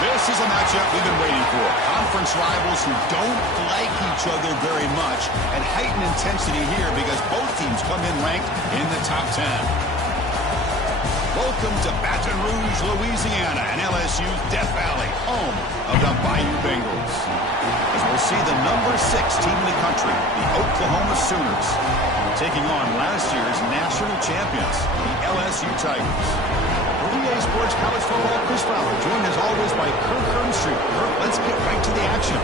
This is a matchup we've been waiting for. Conference rivals who don't like each other very much, and heightened intensity here because both teams come in ranked in the top 10. Welcome to Baton Rouge, Louisiana, and LSU's Death Valley, home of the Bayou Bengals. As we'll see the number 6 team in the country, the Oklahoma Sooners, taking on last year's national champions, the LSU Tigers. For EA Sports College Football, Chris Fowler, joined as always by Kirk Hermstreet. Kirk, let's get right to the action.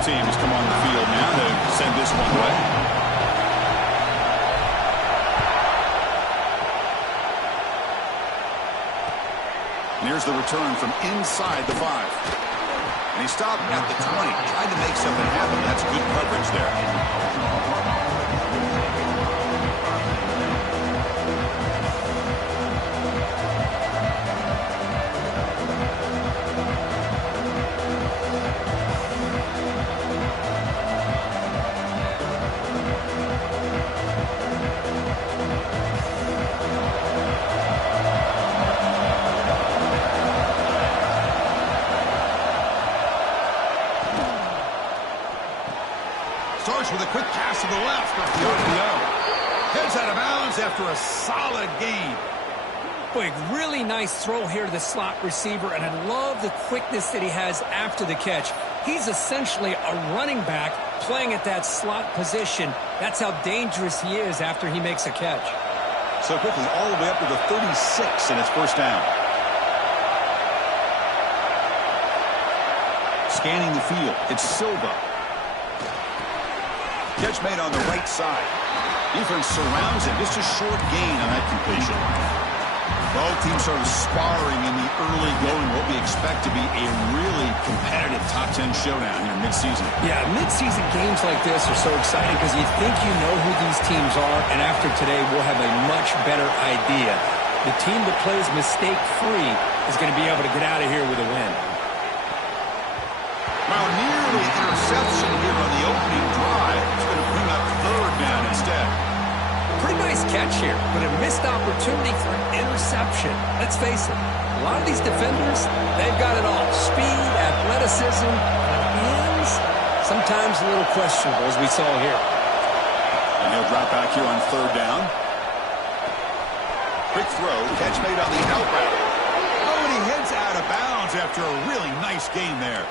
Team has come on the field now to send this one away. And here's the return from inside the 5. And he stopped at the 20, tried to make something happen. That's good coverage there. Starts with a quick pass to the left off the RPO. Heads out of bounds after a solid gain. Boy, really nice throw here to the slot receiver, and I love the quickness that he has after the catch. He's essentially a running back playing at that slot position. That's how dangerous he is after he makes a catch. So quickly, all the way up to the 36, and it's first down. Scanning the field, it's Silva. Catch made on the right side. Defense surrounds him. Just a short gain on that completion. Both teams sort of sparring in the early going, what we expect to be a really competitive top 10 showdown here mid-season. Yeah, mid-season games like this are so exciting because you think you know who these teams are, and after today we'll have a much better idea. The team that plays mistake-free is going to be able to get out of here with a win. Now, nearly interception here on the opening drive. It's going to bring up third down instead. Pretty nice catch here, but a missed opportunity for an interception. Let's face it, a lot of these defenders, they've got it all. Speed, athleticism, hands, sometimes a little questionable, as we saw here. And he'll drop back here on third down. Quick throw, catch made on the out route. Oh, and he heads out of bounds after a really nice gain there.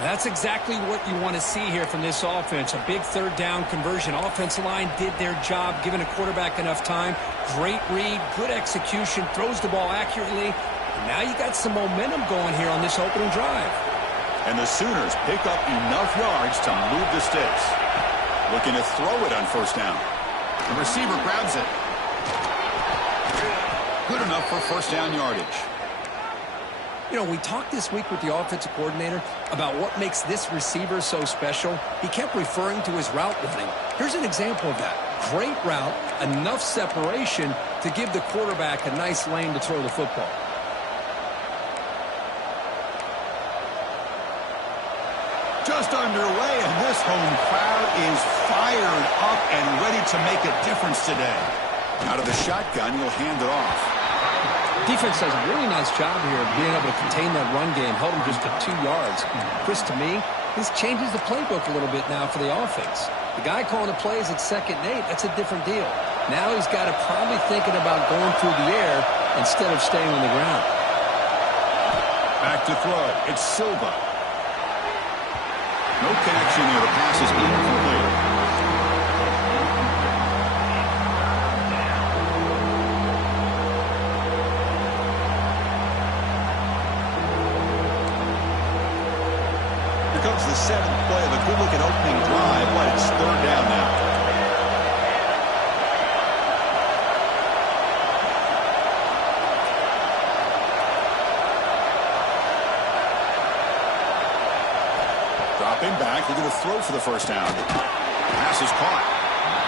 That's exactly what you want to see here from this offense. A big third down conversion. Offensive line did their job, giving a quarterback enough time. Great read, good execution, throws the ball accurately. And now you got some momentum going here on this opening drive. And the Sooners pick up enough yards to move the sticks. Looking to throw it on first down. The receiver grabs it. Good enough for first down yardage. You know, we talked this week with the offensive coordinator about what makes this receiver so special. He kept referring to his route running. Here's an example of that. Great route, enough separation to give the quarterback a nice lane to throw the football. Just underway, and this home crowd is fired up and ready to make a difference today. Out of the shotgun, he'll hand it off. Defense does a really nice job here of being able to contain that run game, held him just to 2 yards. Chris, to me, this changes the playbook a little bit now for the offense. The guy calling the plays at 2nd and 8, that's a different deal. Now he's got to probably thinking about going through the air instead of staying on the ground. Back to throw. It's Silva. No connection there. The pass is incomplete. Here comes the 7th play of a good-looking opening drive, but it's 3rd down now. Dropping back, looking to throw for the 1st down. Pass is caught.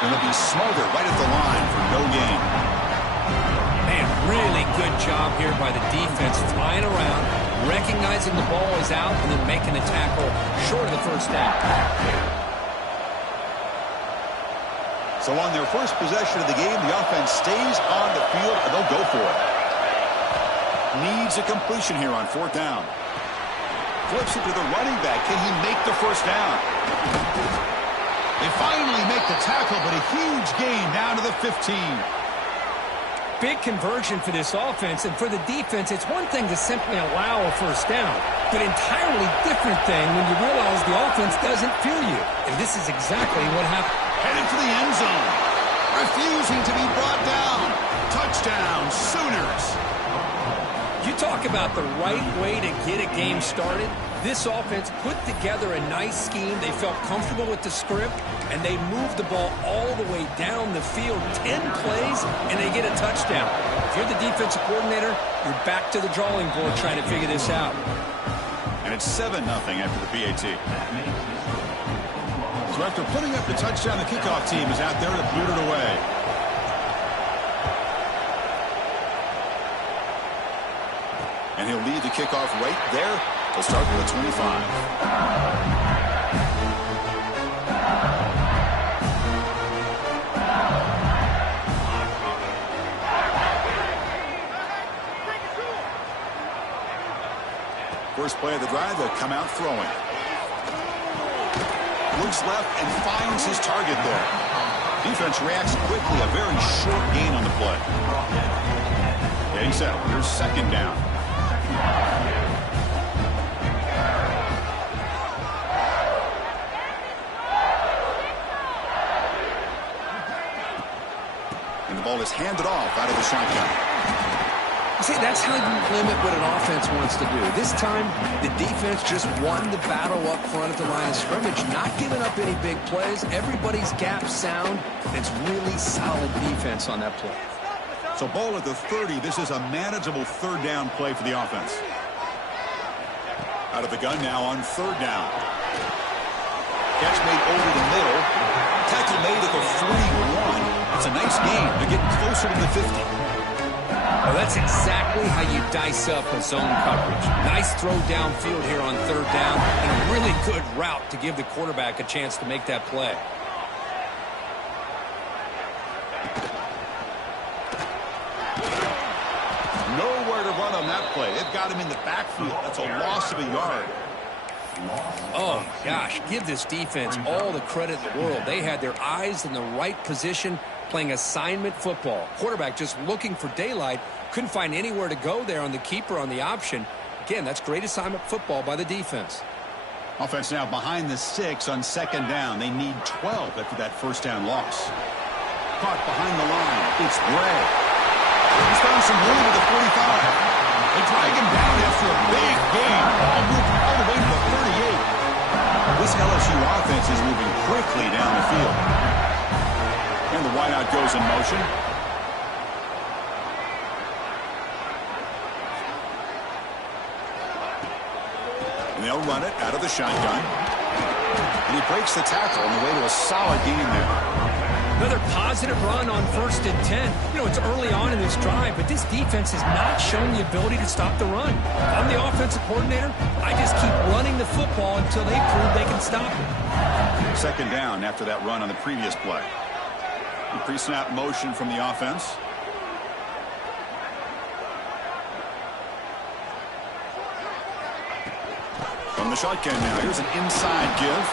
Going to be smothered right at the line for no gain. Man, really good job here by the defense, flying around, recognizing the ball is out, and then making the tackle short of the 1st down. So on their first possession of the game, the offense stays on the field, and they'll go for it. Needs a completion here on 4th down. Flips it to the running back. Can he make the 1st down? They finally make the tackle, but a huge gain down to the 15. Big conversion for this offense, and for the defense, it's one thing to simply allow a 1st down, but entirely different thing when you realize the offense doesn't feel you. And this is exactly what happened. Headed for the end zone. Refusing to be brought down. Touchdown, Sooners. You talk about the right way to get a game started. This offense put together a nice scheme. They felt comfortable with the script, and they moved the ball all the way down the field. 10 plays, and they get a touchdown. If you're the defensive coordinator, you're back to the drawing board trying to figure this out. And it's 7-0 after the PAT. So after putting up the touchdown, the kickoff team is out there to boot it away. And he'll lead the kickoff right there. He'll start with a 25. First play of the drive, they'll come out throwing. Looks left and finds his target there. Defense reacts quickly. A very short gain on the play. Yeah, he's out. Here's 2nd down. And the ball is handed off out of the shotgun. See, that's how you limit what an offense wants to do. This time, the defense just won the battle up front at the line of scrimmage, not giving up any big plays. Everybody's gap sound, and it's really solid defense on that play. So ball at the 30. This is a manageable 3rd down play for the offense. Out of the gun now on 3rd down. Catch made over the middle. Tackle made at the 41. It's a nice gain. They're getting closer to the 50. Well, that's exactly how you dice up a zone coverage. Nice throw downfield here on 3rd down, and a really good route to give the quarterback a chance to make that play. Nowhere to run on that play. They've got him in the backfield. That's a loss of a yard. Oh, gosh, give this defense all the credit in the world. They had their eyes in the right position, playing assignment football. Quarterback just looking for daylight. Couldn't find anywhere to go there on the keeper on the option. Again, that's great assignment football by the defense. Offense now behind the 6 on 2nd down. They need 12 after that 1st down loss. Caught behind the line. It's Bray. He's found some room at the 45. They drag him down after a big gain. Ball moved all the way to the 38. This LSU offense is moving quickly down the field. And the wideout goes in motion. And they'll run it out of the shotgun. And he breaks the tackle on the way to a solid gain there. Another positive run on 1st and 10. You know, it's early on in this drive, but this defense has not shown the ability to stop the run. If I'm the offensive coordinator, I just keep running the football until they prove they can stop it. Second down after that run on the previous play. The pre-snap motion from the offense. From the shotgun now, here's an inside give.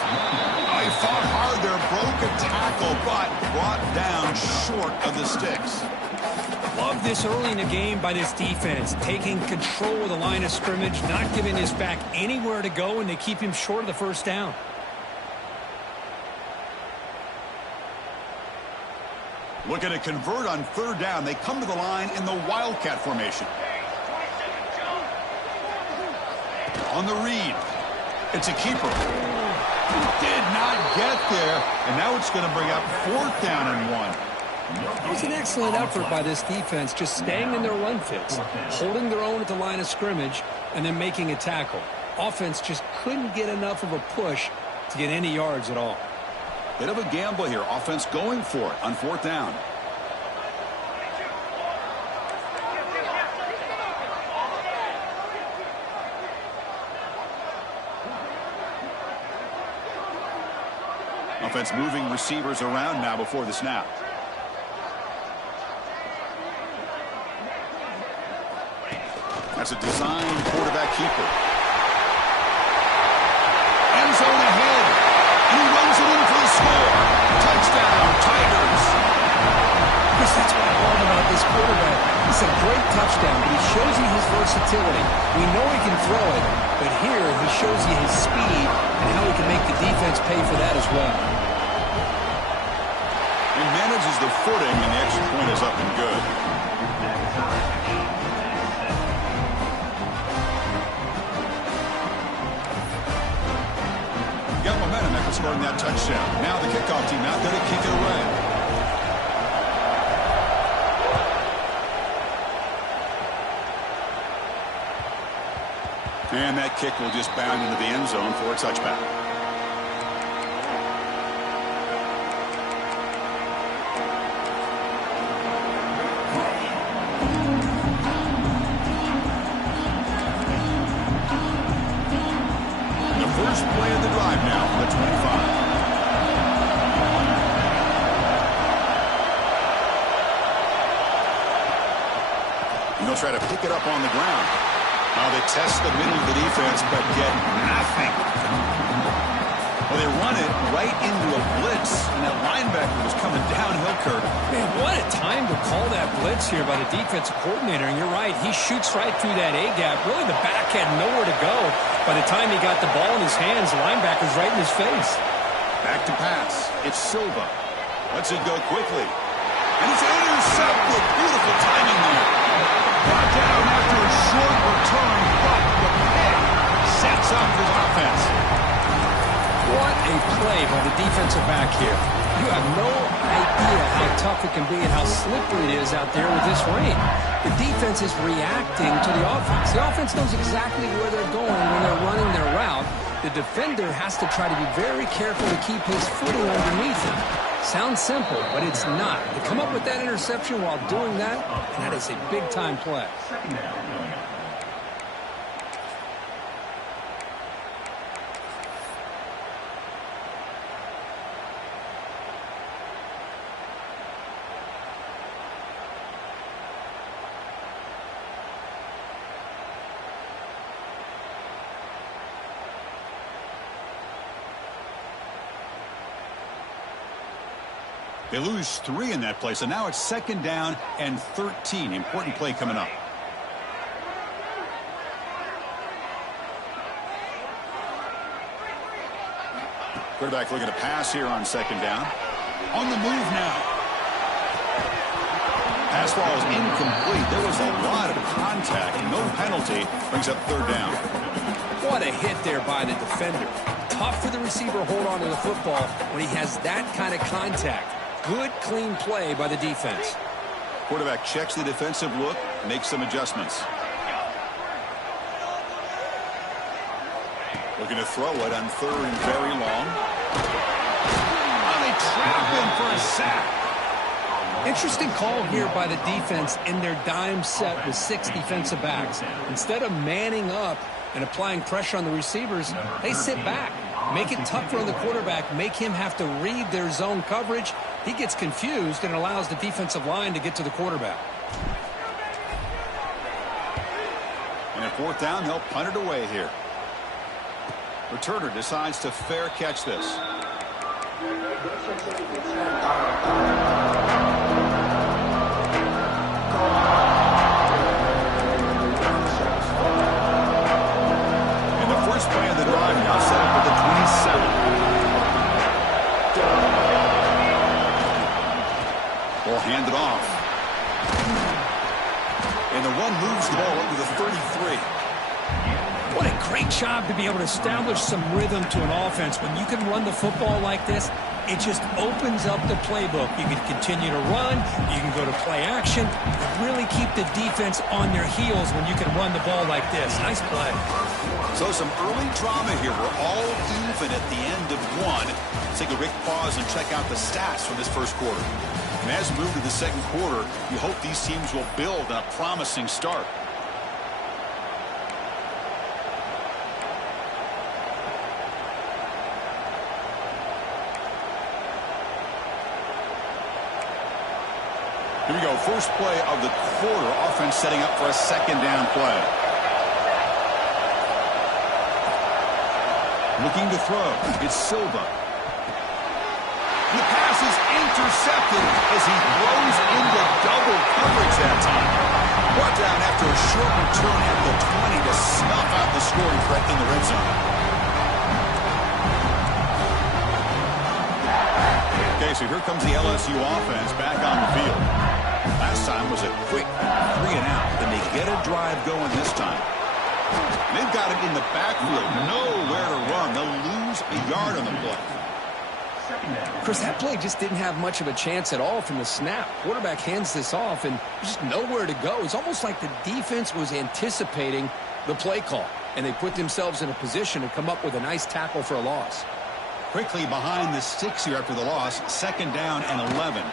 Oh, he fought hard there, broke a tackle, but brought down short of the sticks. Love this early in the game by this defense, taking control of the line of scrimmage, not giving his back anywhere to go, and they keep him short of the first down. Looking to convert on 3rd down. They come to the line in the Wildcat formation. On the read. It's a keeper. Did not get there, and now it's going to bring up 4th down and 1. It was an excellent effort by this defense, just staying in their run fits, holding their own at the line of scrimmage, and then making a tackle. Offense just couldn't get enough of a push to get any yards at all. Bit of a gamble here. Offense going for it on 4th down. Offense moving receivers around now before the snap. That's a design quarterback keeper. End zone ahead. And he runs it in for the score. Touchdown, Tigers. Chris, that's what I love about this quarterback. It's a great touchdown, but he shows you his versatility. We know he can throw it, but here he shows you his speed and how he can make the defense pay for that as well. He manages the footing, and the extra point is up and good. Got momentum after scoring that touchdown. Now the kickoff team out there to kick it away. And that kick will just bound into the end zone for a touchback. First play of the drive now, the 25. And they'll try to pick it up on the ground. They test the middle of the defense, but get nothing. Well, they run it right into a blitz, and that linebacker was coming downhill, Kirk. Man, what a time to call that blitz here by the defensive coordinator. And you're right, he shoots right through that A-gap. Really, the back had nowhere to go. By the time he got the ball in his hands, the linebacker's right in his face. Back to pass. It's Silva. Lets it go quickly. And it's intercepted. Beautiful timing there. Brought down after a short return, but the pick sets up his offense. What a play by the defensive back here. You have no idea how tough it can be and how slippery it is out there with this rain. The defense is reacting to the offense. The offense knows exactly where they're going when they're running their route. The defender has to try to be very careful to keep his footing underneath him. Sounds simple, but it's not. To come up with that interception while doing that, and that is a big-time play. They lose 3 in that play, so now it's 2nd down and 13. Important play coming up. Quarterback looking to pass here on 2nd down. On the move now. Pass ball is incomplete. There was a lot of contact. No penalty. Brings up 3rd down. What a hit there by the defender. Tough for the receiver to hold on to the football when he has that kind of contact. Good, clean play by the defense. Quarterback checks the defensive look, makes some adjustments. Looking to throw it on 3rd and very long. Oh, they trap him for a sack. Interesting call here by the defense in their dime set with 6 defensive backs. Instead of manning up and applying pressure on the receivers, they sit back. Make it tougher on the quarterback. Make him have to read their zone coverage. He gets confused and allows the defensive line to get to the quarterback. And at 4th down, they'll punt it away here. Returner decides to fair catch this. And the first play of the drive now set up at the 27. Ball handed off. And the one moves the ball up to the 33. What a great job to be able to establish some rhythm to an offense. When you can run the football like this, it just opens up the playbook. You can continue to run. You can go to play action. And really keep the defense on their heels when you can run the ball like this. Nice play. So some early drama here. We're all even at the end of one. Let's take a quick pause and check out the stats from this first quarter. And as we move to the second quarter, you hope these teams will build on a promising start. Here we go. First play of the quarter. Offense setting up for a 2nd down play. Looking to throw. It's Silva. The pass is intercepted as he throws into double coverage that time. Brought down after a short return at the 20 to snuff out the scoring threat in the red zone. Okay, so here comes the LSU offense back on the field. Last time was a quick 3 and out. Then they get a drive going this time. They've got it in the backfield. Nowhere to run. They'll lose a yard on the play. Chris, that play just didn't have much of a chance at all from the snap. Quarterback hands this off, and there's just nowhere to go. It's almost like the defense was anticipating the play call, and they put themselves in a position to come up with a nice tackle for a loss. Quickly behind the sticks here after the loss. 2nd down and 11.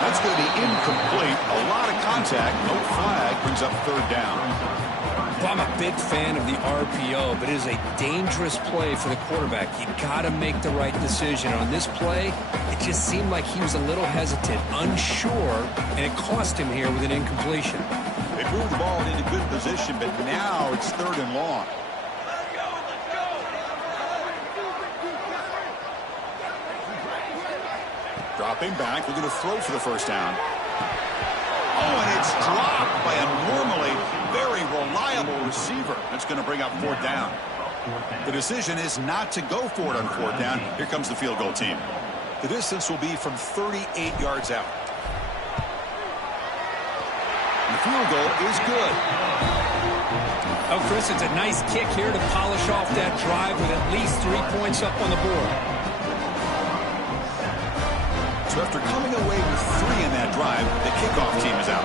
That's going to be incomplete. A lot of contact. No flag. Brings up 3rd down. Well, I'm a big fan of the RPO, but it is a dangerous play for the quarterback. You got to make the right decision. On this play, it just seemed like he was a little hesitant, unsure, and it cost him here with an incompletion. They moved the ball into good position, but now it's 3rd and long. Dropping back, looking to throw for the 1st down. Oh, and it's dropped by a normally very reliable receiver. That's going to bring up 4th down. The decision is not to go for it on 4th down. Here comes the field goal team. The distance will be from 38 yards out. And the field goal is good. Oh, Chris, it's a nice kick here to polish off that drive with at least 3 points up on the board. So after coming away with 3 in that drive, the kickoff team is out.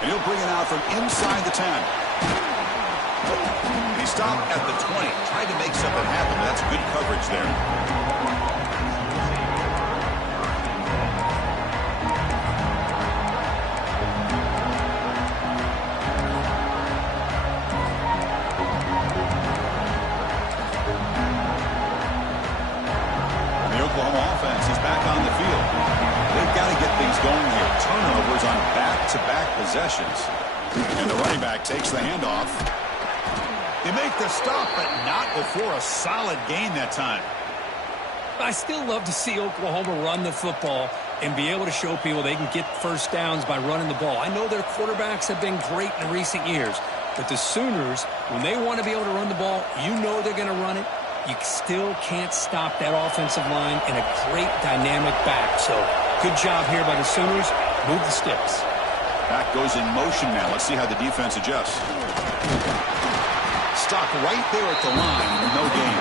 And he'll bring it out from inside the 10. And he stopped at the 20. Tried to make something happen, but that's good coverage there. Going here. Turnovers on back-to-back possessions. And the running back takes the handoff. They make the stop, but not before a solid gain that time. I still love to see Oklahoma run the football and be able to show people they can get 1st downs by running the ball. I know their quarterbacks have been great in recent years, but the Sooners, when they want to be able to run the ball, you know they're going to run it. You still can't stop that offensive line and a great dynamic back. So good job here by the Sooners. Move the sticks. Back goes in motion now. Let's see how the defense adjusts. Stop right there at the line. No gain.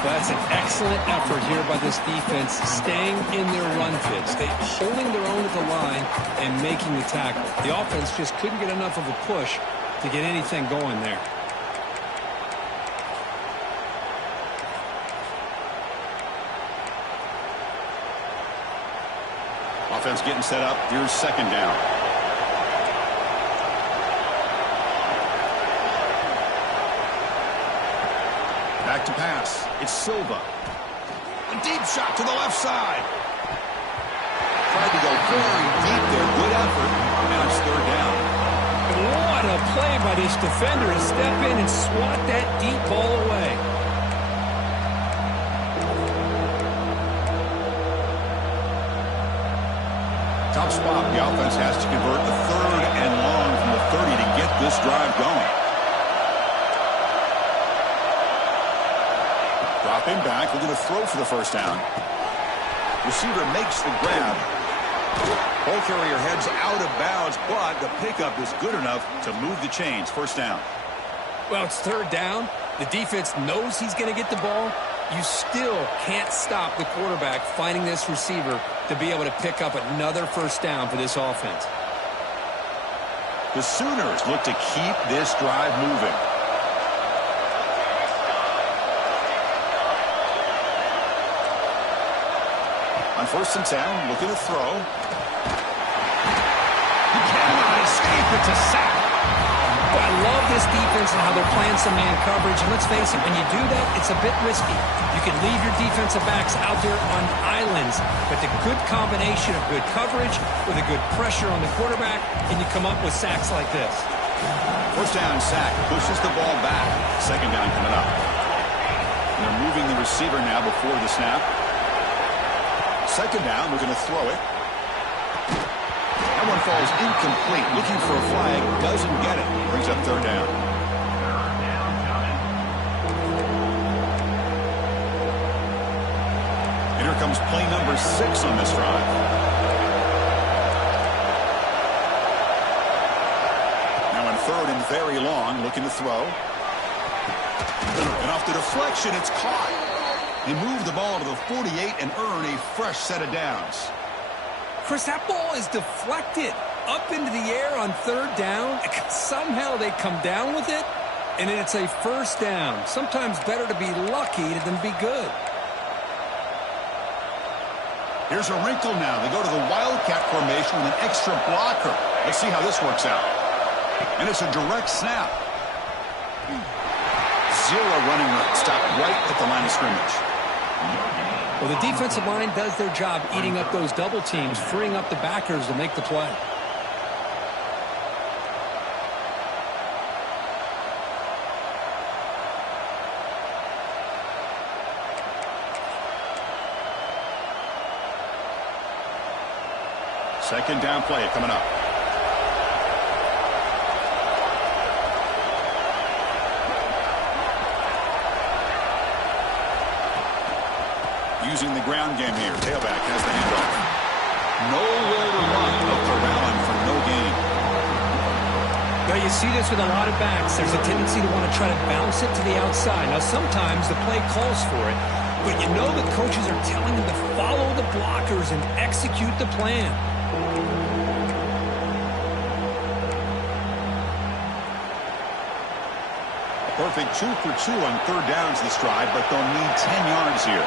That's an excellent effort here by this defense, staying in their run fits. They holding their own at the line and making the tackle. The offense just couldn't get enough of a push to get anything going there. Offense getting set up. Here's second down. Back to pass. It's Silva. A deep shot to the left side. Tried to go very deep there. Good effort. Now it's third down. What a play by this defender to step in and swat that deep ball away. Tough spot. The offense has to convert a third and long from the 30 to get this drive going. Dropping back, looking to throw for the first down. Receiver makes the grab. Ball carrier heads out of bounds, but the pickup is good enough to move the chains. First down. Well, it's third down. The defense knows he's going to get the ball. You still can't stop the quarterback finding this receiver to be able to pick up another first down for this offense. The Sooners look to keep this drive moving. On first and 10, looking to throw. He cannot escape. It's a sack. Well, I love this defense and how they're playing some man coverage. And let's face it, when you do that, it's a bit risky. You can leave your defensive backs out there on islands, but the good combination of good coverage with a good pressure on the quarterback, and you come up with sacks like this. First down sack, pushes the ball back. Second down coming up. And they're moving the receiver now before the snap. Second down, we're going to throw it. That one falls incomplete. Looking for a flag, doesn't get it. Brings up third down. And here comes play number 6 on this drive. Now in third and very long, looking to throw. And off the deflection, it's caught. They move the ball to the 48 and earn a fresh set of downs. Chris, that ball is deflected up into the air on third down. Somehow they come down with it, and it's a first down. Sometimes better to be lucky than be good. Here's a wrinkle now. They go to the Wildcat formation with an extra blocker. Let's see how this works out. And it's a direct snap. Zero running room. Stopped right at the line of scrimmage. Well, the defensive line does their job eating up those double teams, freeing up the backers to make the play. Second down play coming up. Using the ground game here. Tailback has the handoff. Nowhere to run. No corralling for no gain. Now you see this with a lot of backs. There's a tendency to want to try to bounce it to the outside. Now sometimes the play calls for it, but you know the coaches are telling them to follow the blockers and execute the plan. A perfect 2 for 2 on third downs this drive, but they'll need 10 yards here.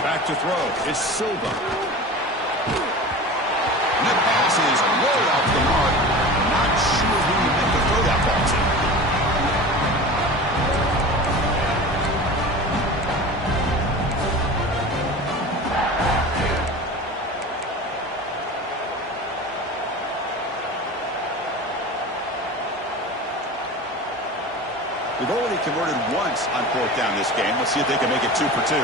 Back to throw. It's Silva. And that pass is way off the mark. Not sure who you meant to throw that ball to. They've already converted once on fourth down this game. Let's see if they can make it 2 for 2.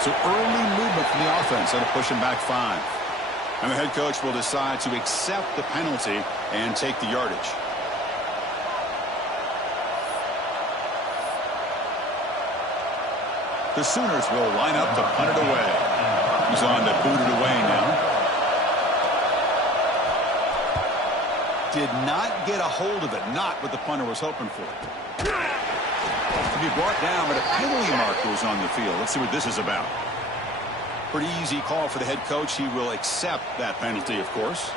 So early movement from the offense that'll push him back 5. And the head coach will decide to accept the penalty and take the yardage. The Sooners will line up to punt it away. He's on to boot it away now. did not get a hold of it. Not what the punter was hoping for. To be brought down, but a penalty mark goes on the field. Let's see what this is about. Pretty easy call for the head coach. He will accept that penalty, of course.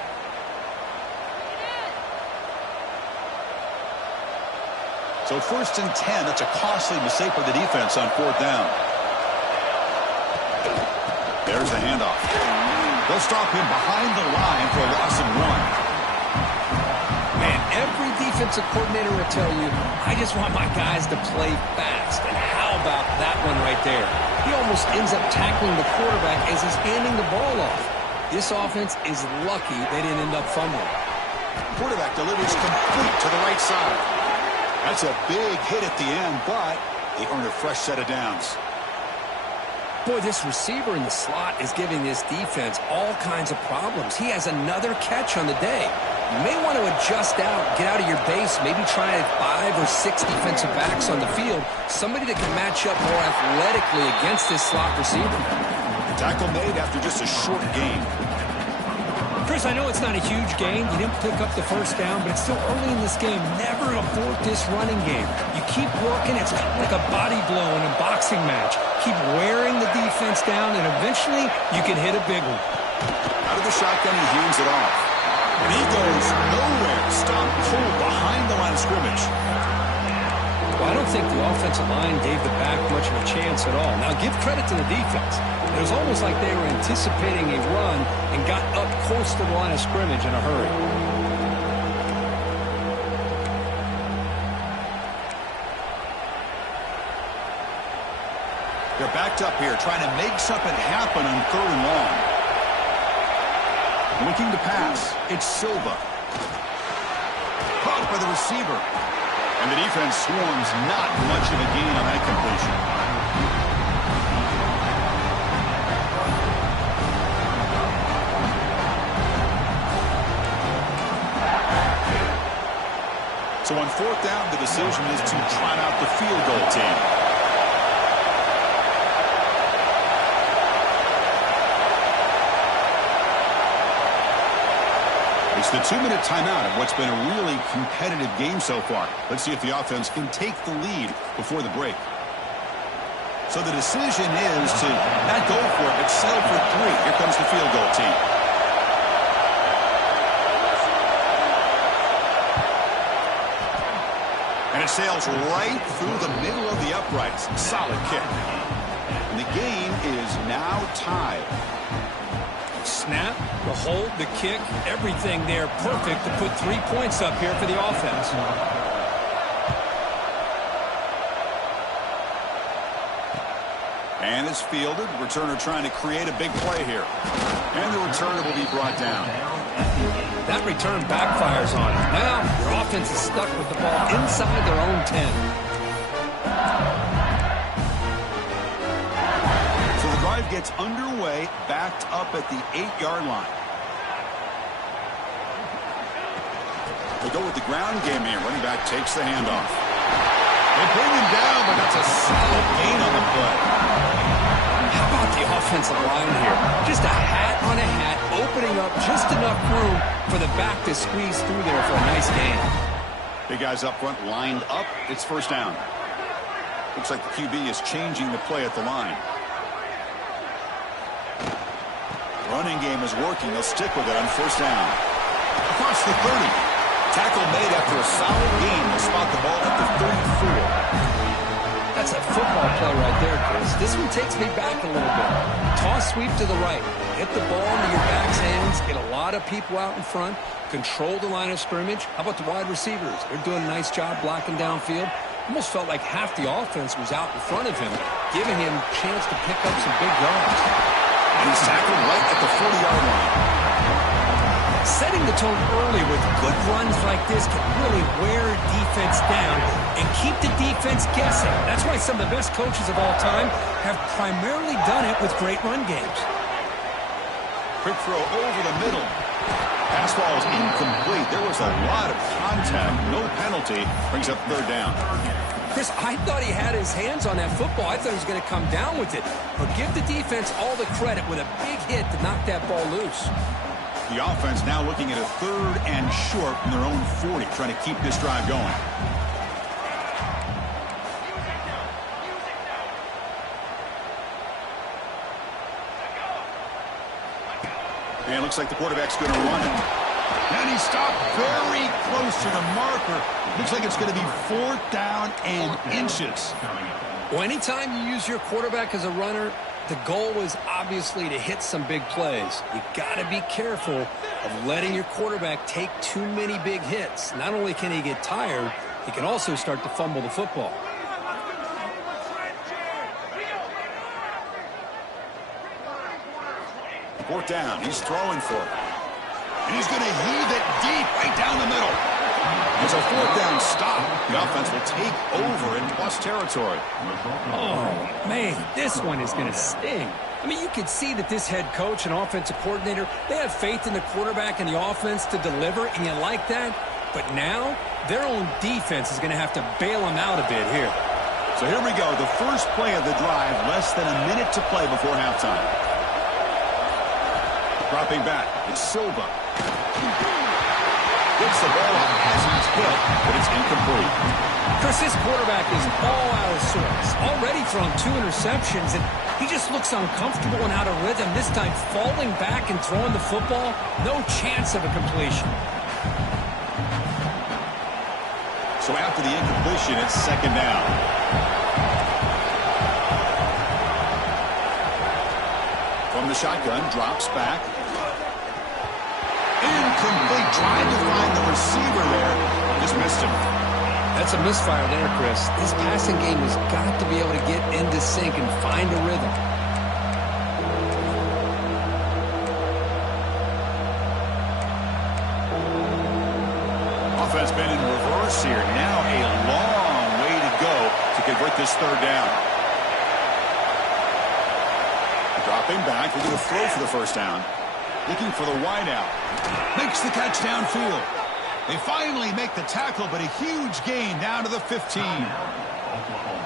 So 1st and 10. That's a costly mistake by the defense on 4th down. There's the handoff. They'll stop him behind the line for a loss of 1. Man, every defensive coordinator will tell you, I just want my guys to play fast. And how about that one right there? He almost ends up tackling the quarterback as he's handing the ball off. This offense is lucky they didn't end up fumbling. Quarterback delivers complete to the right side. That's a big hit at the end, but they earn a fresh set of downs. Boy, this receiver in the slot is giving this defense all kinds of problems. He has another catch on the day. You may want to adjust out, get out of your base, maybe try 5 or 6 defensive backs on the field, somebody that can match up more athletically against this slot receiver. Tackle made after just a short game. Chris, I know it's not a huge game. You didn't pick up the 1st down, but it's still early in this game. Never abort this running game. You keep working. It's kind of like a body blow in a boxing match. Keep wearing the defense down, and eventually you can hit a big one. Out of the shotgun, he hands it off. And he goes nowhere. Stop cold behind the line of scrimmage. Well, I don't think the offensive line gave the back much of a chance at all. Now, give credit to the defense. It was almost like they were anticipating a run and got up close to the line of scrimmage in a hurry. They're backed up here, trying to make something happen on 3rd and long. Looking to pass. It's Silva. Caught by the receiver. And the defense swarms not much of a gain on that completion. So on 4th down, the decision is to trot out the field goal team. It's the 2-minute timeout of what's been a really competitive game so far. Let's see if the offense can take the lead before the break. So the decision is to not go for it, but settle for 3. Here comes the field goal team. And it sails right through the middle of the uprights. Solid kick. And the game is now tied. Snap, the hold, the kick, everything there perfect to put 3 points up here for the offense. And it's fielded. Returner trying to create a big play here. And the returner will be brought down. That return backfires on it. Now, your offense is stuck with the ball inside their own 10. So the drive gets underway, backed up at the 8-yard line. They go with the ground game here. Running back takes the handoff. They bring him down, but that's a solid gain on the play. How about the offensive line here? Just a hat on a hat, opening up just enough room for the back to squeeze through there for a nice gain. Big guys up front lined up. It's 1st down. Looks like the QB is changing the play at the line. Running game is working. They'll stick with it on 1st down. Across the 30. Tackle made after a solid gain. They'll spot the ball at the 34. That's a football play right there, Chris. This one takes me back a little bit. Toss sweep to the right. Get the ball into your back's hands. Get a lot of people out in front. Control the line of scrimmage. How about the wide receivers? They're doing a nice job blocking downfield. Almost felt like half the offense was out in front of him, giving him a chance to pick up some big yards. And he's tackled right at the 40-yard line. Setting the tone early with good runs like this can really wear defense down and keep the defense guessing. That's why some of the best coaches of all time have primarily done it with great run games. Quick throw over the middle. Pass ball is incomplete. There was a lot of contact. No penalty. Brings up 3rd down. Chris, I thought he had his hands on that football. I thought he was going to come down with it. But give the defense all the credit with a big hit to knock that ball loose. The offense now looking at a 3rd and short from their own 40, trying to keep this drive going. And it looks like the quarterback's going to run it. And he stopped very close to the marker. Looks like it's going to be 4th down and inches. Well, anytime you use your quarterback as a runner, the goal is obviously to hit some big plays. You got to be careful of letting your quarterback take too many big hits. Not only can he get tired, he can also start to fumble the football. 4th down. He's throwing for it. And he's going to heave it deep right down the middle. It's a 4th down stop. The offense will take over in plus territory. Oh, man, this one is going to sting. I mean, you can see that this head coach and offensive coordinator, they have faith in the quarterback and the offense to deliver, and you like that. But now, their own defense is going to have to bail them out a bit here. So here we go. The first play of the drive, less than a minute to play before halftime. Dropping back, it's Silva. Gets the ball up as he's hit, but it's incomplete. Chris, this quarterback is all out of sorts. Already thrown 2 interceptions, and he just looks uncomfortable and out of rhythm. This time falling back and throwing the football, no chance of a completion. So after the incompletion, it's 2nd down. From the shotgun, drops back. Incomplete. Tried to find the receiver there. Just missed him. That's a misfire there, Chris. This passing game has got to be able to get into sync and find a rhythm. Offense been in reverse here. Now a long way to go to convert this 3rd down. Dropping back. We're going to throw for the 1st down. Looking for the wideout. Makes the catch downfield. They finally make the tackle, but a huge gain down to the 15.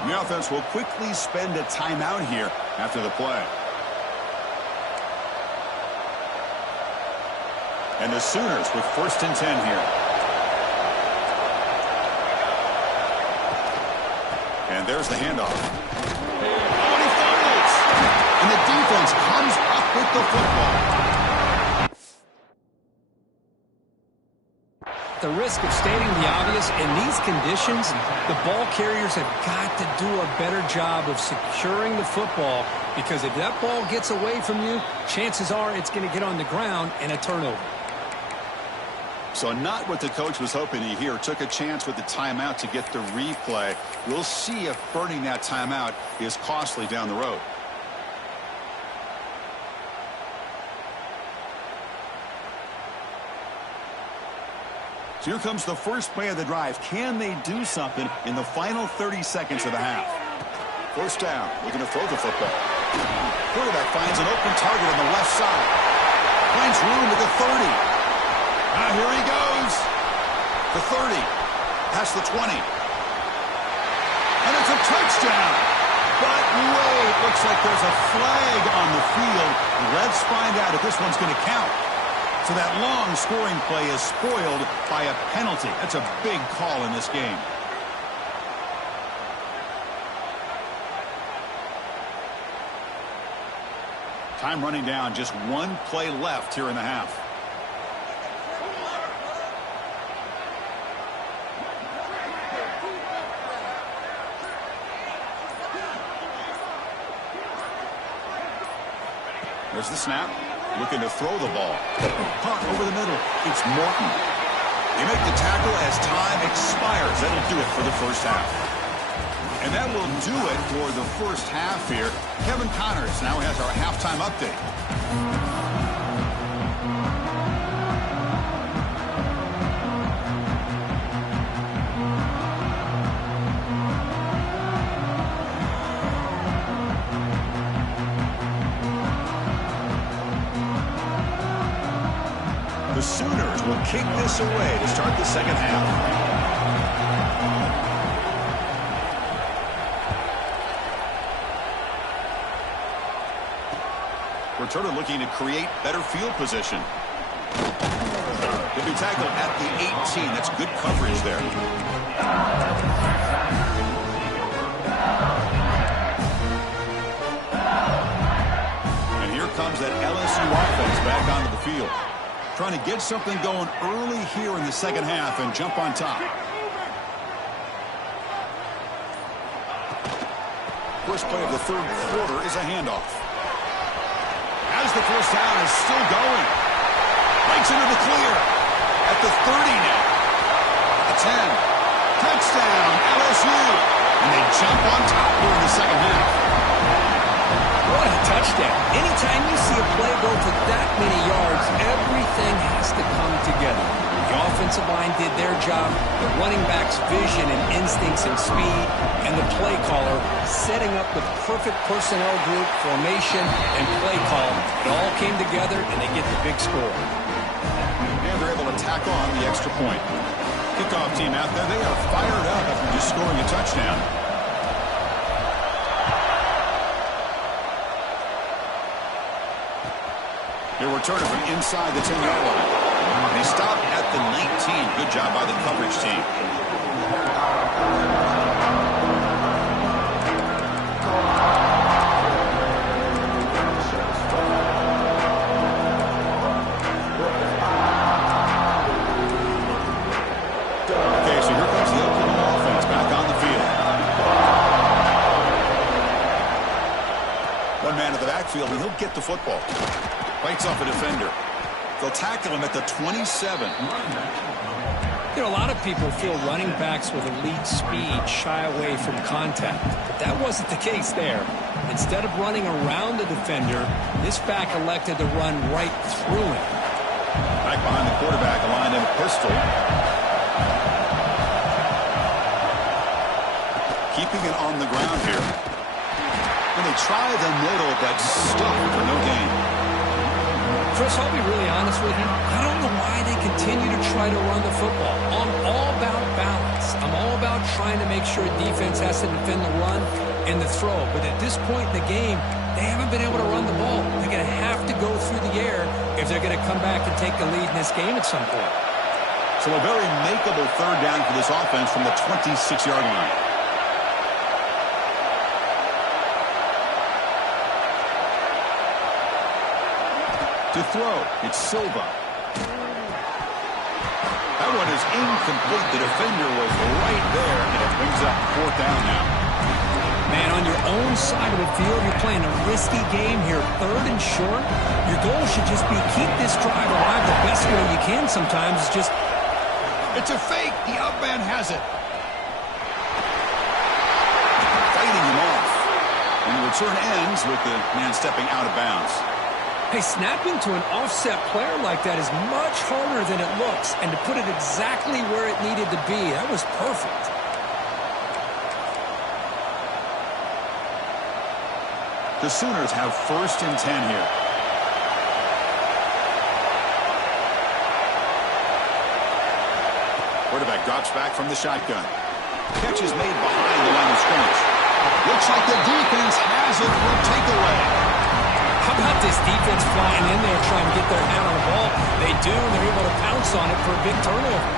The offense will quickly spend a timeout here after the play. And the Sooners with 1st and 10 here. And there's the handoff. Oh, and he fumbles! And the defense comes up with the football. The risk of stating the obvious, in these conditions, the ball carriers have got to do a better job of securing the football, because if that ball gets away from you, chances are it's going to get on the ground and a turnover. So not what the coach was hoping to hear. Took a chance with the timeout to get the replay. We'll see if burning that timeout is costly down the road. So here comes the first play of the drive. Can they do something in the final 30 seconds of the half? 1st down. Looking to throw the football. Quarterback finds an open target on the left side. Finds room at the 30. Here he goes. The 30. Past the 20. And it's a touchdown. But wait, looks like there's a flag on the field. Let's find out if this one's going to count. So that long scoring play is spoiled by a penalty. That's a big call in this game. Time running down, just 1 play left here in the half. There's the snap. Looking to throw the ball. Caught over the middle. It's Morton. They make the tackle as time expires. That'll do it for the 1st half. And that will do it for the 1st half here. Kevin Connors now has our halftime update. The Sooners will kick this away to start the 2nd half. Returner looking to create better field position. be tackled at the 18. That's good coverage there. And here comes that LSU offense back onto the field. Trying to get something going early here in the second half and jump on top. First play of the third quarter is a handoff. As the first down is still going. Breaks into the clear. At the 30 now. The 10. Touchdown, LSU. And they jump on top during the second half. What a touchdown. Anytime you see a play go for that many yards, everything has to come together. The offensive line did their job, the running back's vision and instincts and speed, and the play caller setting up the perfect personnel group, formation, and play call. It all came together, and they get the big score. And they're able to tack on the extra point. Kickoff team out there, they are fired up after just scoring a touchdown. They'll return it from inside the 10-yard line. They stop at the 19. Good job by the coverage team. Okay, so here comes the Oklahoma offense back on the field. One man in the backfield, and he'll get the football. Fights off a defender. They'll tackle him at the 27. You know, a lot of people feel running backs with elite speed shy away from contact. But that wasn't the case there. Instead of running around the defender, this back elected to run right through him. Back behind the quarterback, aligned in a pistol. Keeping it on the ground here. And they try the middle, but stuck for no gain. Chris, I'll be really honest with you. I don't know why they continue to try to run the football. I'm all about balance. I'm all about trying to make sure defense has to defend the run and the throw. But at this point in the game, they haven't been able to run the ball. They're going to have to go through the air if they're going to come back and take the lead in this game at some point. So a very makeable third down for this offense from the 26-yard line. To throw, it's Silva. That one is incomplete. The defender was right there, and it brings up fourth down now. Man, on your own side of the field, you're playing a risky game here, third and short. Your goal should just be keep this drive alive the best way you can sometimes. It's just... It's a fake. The up man has it. Fighting him off. And the return ends with the man stepping out of bounds. Hey, snapping to an offset player like that is much harder than it looks. And to put it exactly where it needed to be, that was perfect. The Sooners have first and 10 here. Quarterback drops back from the shotgun. Catch is made behind the line of scrimmage. Looks like the defense has it for a takeaway. How about this defense flying in there trying to get their hand on the ball? They do, and they're able to pounce on it for a big turnover.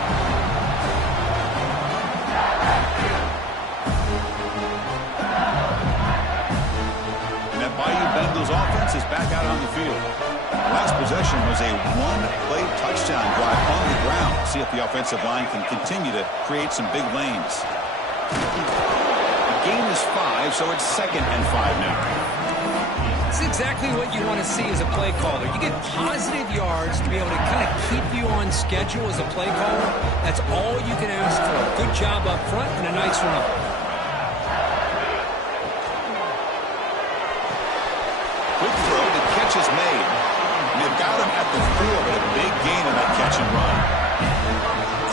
And that Bayou Bengals offense is back out on the field. The last possession was a one-play touchdown drive on the ground. See if the offensive line can continue to create some big lanes. The game is 5, so it's 2nd and 5 now. It's exactly what you want to see as a play caller. You get positive yards to be able to kind of keep you on schedule as a play caller. That's all you can ask for. Good job up front and a nice run. Quick throw, the catch is made. And they've got him at the 4, but a big gain on that catch and run.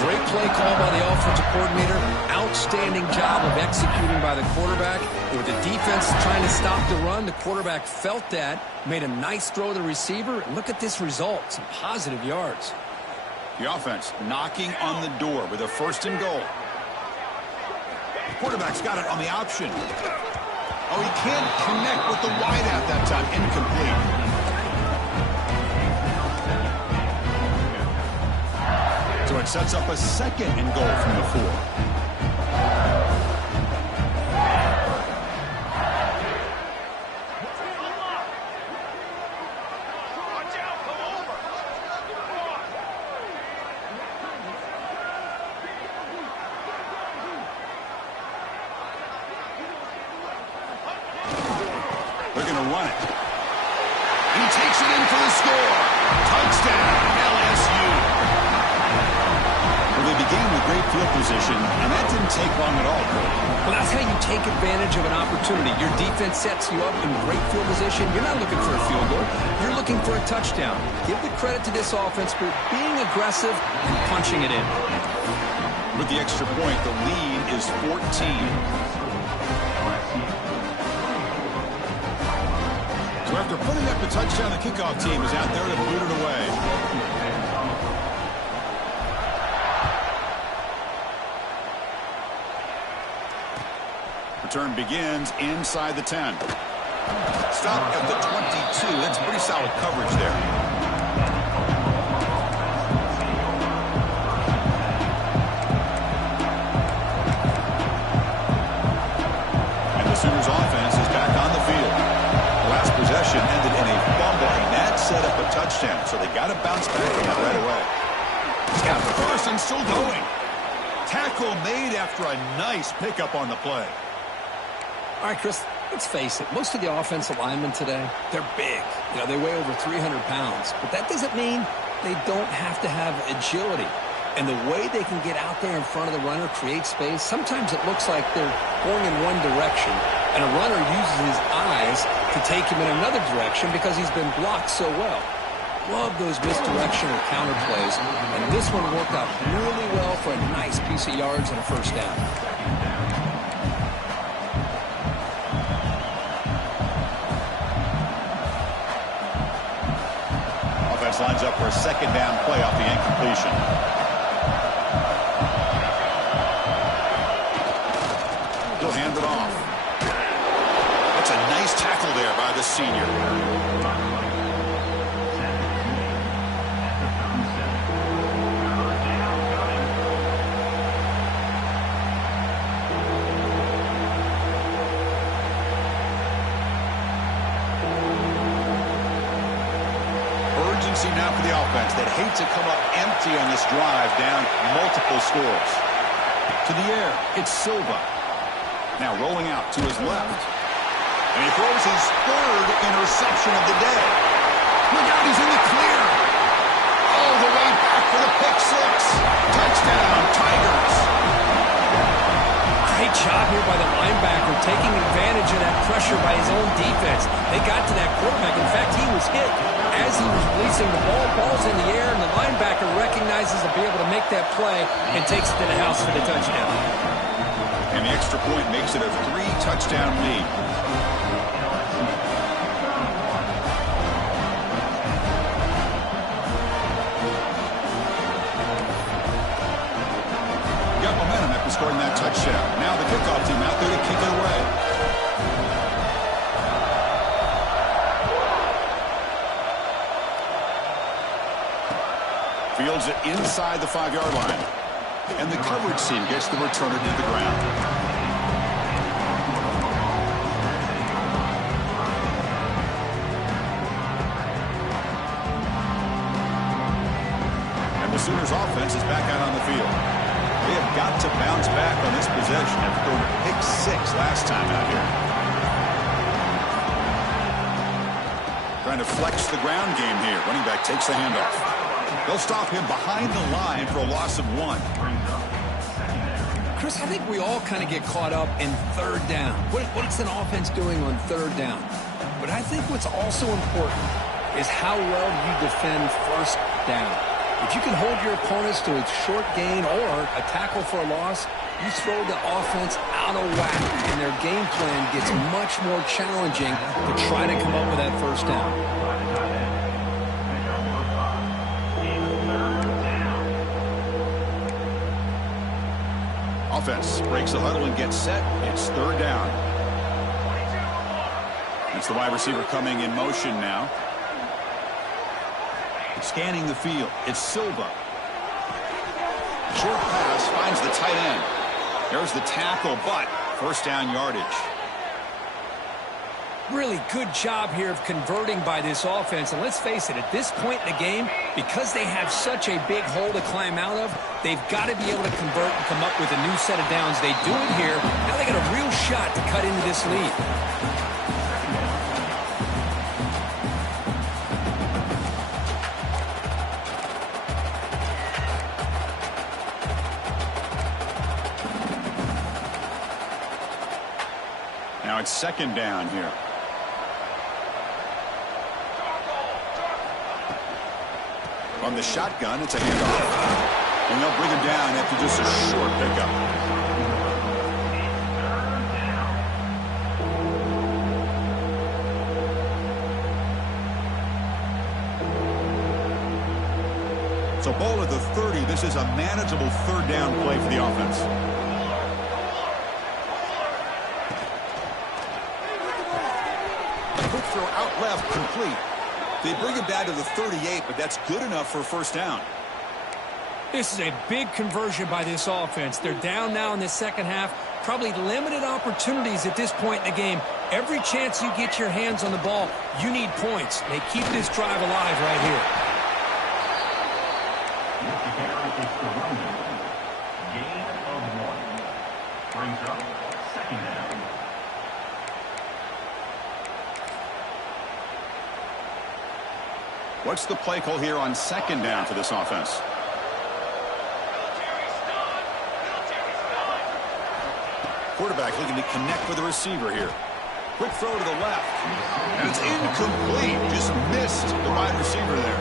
Great play call by the offensive coordinator. Outstanding job of executing by the quarterback. With the defense trying to stop the run, the quarterback felt that, made a nice throw to the receiver. And look at this result, some positive yards. The offense knocking on the door with a 1st and goal. The quarterback's got it on the option. Oh, he can't connect with the wideout that time. Incomplete. It sets up a second and goal from the 4. They're going to run it. He takes it in for the score. Touchdown, LSU. Well, they began with great field position, and that didn't take long at all, Cole. Well, that's how you take advantage of an opportunity. Your defense sets you up in great field position. You're not looking for a field goal. You're looking for a touchdown. Give the credit to this offense for being aggressive and punching it in. With the extra point, the lead is 14. So after putting up the touchdown, the kickoff team is out there to boot it away. Return begins inside the 10. Stop at the 22. That's pretty solid coverage there. And the Sooners offense is back on the field. Last possession ended in a fumble, and that set up a touchdown, so they got to bounce back from that right away. Got the first and still going. Tackle made after a nice pickup on the play. All right, Chris, let's face it. Most of the offensive linemen today, they're big. You know, they weigh over 300 pounds. But that doesn't mean they don't have to have agility. And the way they can get out there in front of the runner, create space, sometimes it looks like they're going in one direction, and a runner uses his eyes to take him in another direction because he's been blocked so well. Love those misdirectional counter plays, and this one worked out really well for a nice piece of yards and a first down. Offense lines up for a second down play off the incompletion. He'll hand it off. That's a nice tackle there by the senior. Urgency now for the offense that hate to come up empty on this drive, down multiple scores. To the air, it's Silva. Now rolling out to his left. And he throws his third interception of the day. Look out, he's in the clear. All the way back for the pick six. Touchdown, Tigers. Great job here by the linebacker, taking advantage of that pressure by his own defense. They got to that quarterback. In fact, he was hit as he was releasing the ball. Ball's in the air, and the linebacker recognizes to be able to make that play and takes it to the house for the touchdown. And the extra point makes it a 3-touchdown lead. Got momentum after scoring that touchdown. Now the kickoff team out there to kick it away. Fields it inside the 5-yard line. And the coverage team gets the returner to the ground. And the Sooners offense is back out on the field. They have got to bounce back on this possession after throwing a pick six last time out here. Trying to flex the ground game here. Running back takes the handoff. They'll stop him behind the line for a loss of 1. Chris, I think we all kind of get caught up in third down. What's an offense doing on third down? But I think what's also important is how well you defend first down. If you can hold your opponents to a short gain or a tackle for a loss, you throw the offense out of whack, and their game plan gets much more challenging to try to come up with that first down. Offense breaks the huddle and gets set. It's third down. It's the wide receiver coming in motion now. Scanning the field. It's Silva. Short pass finds the tight end. There's the tackle, but first down yardage. Really good job here of converting by this offense. And let's face it, at this point in the game, because they have such a big hole to climb out of, they've got to be able to convert and come up with a new set of downs. They do it here. Now they got a real shot to cut into this lead. Now it's second down here. On the shotgun, it's a handoff. And they'll bring him down after just a short pickup. So ball at the 30. This is a manageable third down play for the offense. A quick throw out left, complete. They bring it down to the 38, but that's good enough for a first down. This is a big conversion by this offense. They're down now in the second half. Probably limited opportunities at this point in the game. Every chance you get your hands on the ball, you need points. They keep this drive alive right here. Gain of 1. Brings up second down. What's the play call here on second down for this offense? Quarterback looking to connect with the receiver here. Quick throw to the left. And it's incomplete. Just missed the wide receiver there.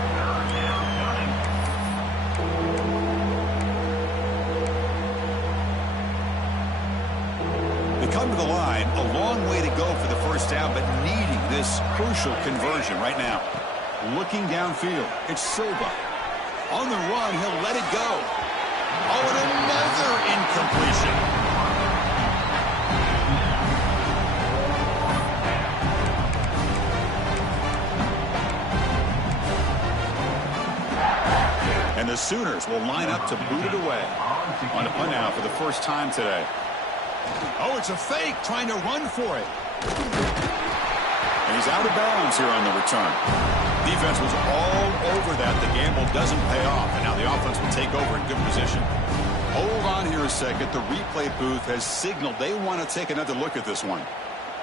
They come to the line. A long way to go for the first down, but needing this crucial conversion right now. Looking downfield, it's Silva. On the run, he'll let it go. Oh, and another incompletion. And the Sooners will line up to boot it away. On the punt now for the first time today. Oh, it's a fake, trying to run for it. And he's out of bounds here on the return. Defense was all over that. The gamble doesn't pay off, and now the offense will take over in good position. Hold on here a second. The replay booth has signaled they want to take another look at this one.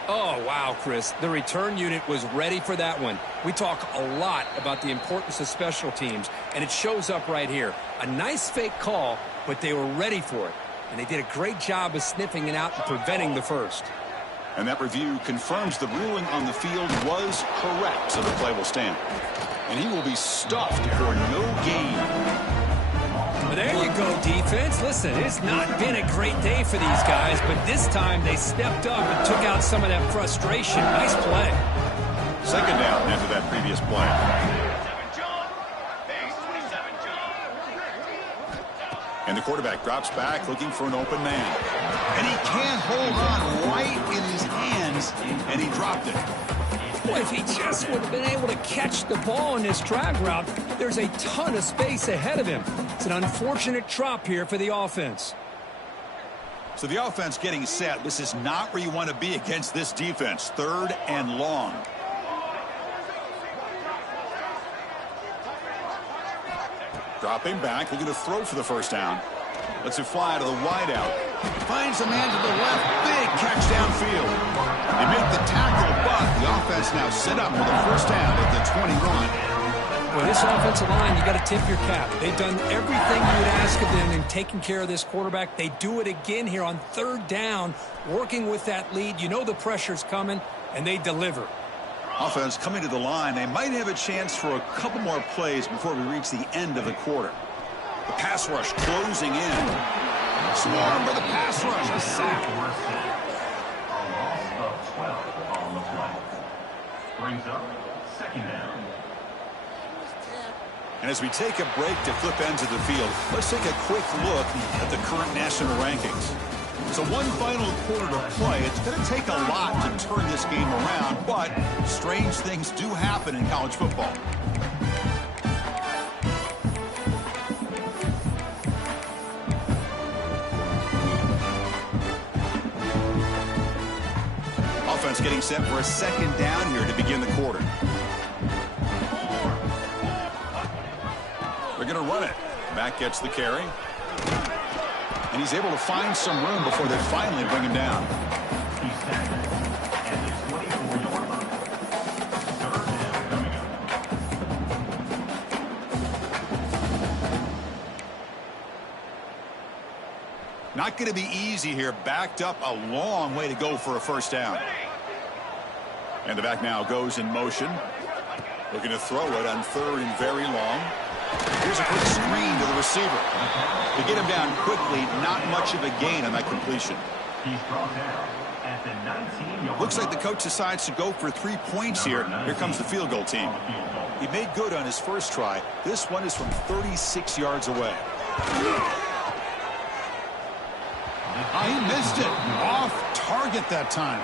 Oh, wow, Chris. The return unit was ready for that one. We talk a lot about the importance of special teams, and it shows up right here. A nice fake call, but they were ready for it. And they did a great job of sniffing it out and preventing the first. And that review confirms the ruling on the field was correct, so the play will stand. And he will be stuffed for no gain. Well, there you go, defense. Listen, it's not been a great day for these guys, but this time they stepped up and took out some of that frustration. Nice play. Second down after that previous play. And the quarterback drops back looking for an open man. And he can't hold on right in his hands, and he dropped it. Boy, if he just would have been able to catch the ball in this drag route, there's a ton of space ahead of him. It's an unfortunate drop here for the offense. So the offense getting set. This is not where you want to be against this defense. Third and long. Dropping back, looking to throw for the first down. Lets it fly to the wideout. Finds a man to the left. Big catch downfield. They make the tackle, but the offense now set up with a first down at the 21. Well, this offensive line, you got to tip your cap. They've done everything you would ask of them in taking care of this quarterback. They do it again here on third down, working with that lead. You know the pressure's coming, and they deliver. Offense coming to the line. They might have a chance for a couple more plays before we reach the end of the quarter. The pass rush closing in. Swarm for the pass rush. A sack. A loss of 12 on the play. Brings up second down. And as we take a break to flip ends of the field, let's take a quick look at the current national rankings. So one final quarter to play. It's going to take a lot to turn this game around, but strange things do happen in college football. offense getting set for a second down here to begin the quarter. They're going to run it. Back gets the carry. And he's able to find some room before they finally bring him down. Not going to be easy here. Backed up a long way to go for a first down. And the back now goes in motion. Looking to throw it on 3rd and very long. Here's a quick screen to the receiver. To get him down quickly, not much of a gain on that completion. He's brought down at the 19-yard. Looks like the coach decides to go for 3 points here. Here comes the field goal team. He made good on his first try. This one is from 36 yards away. He missed it. Off target that time.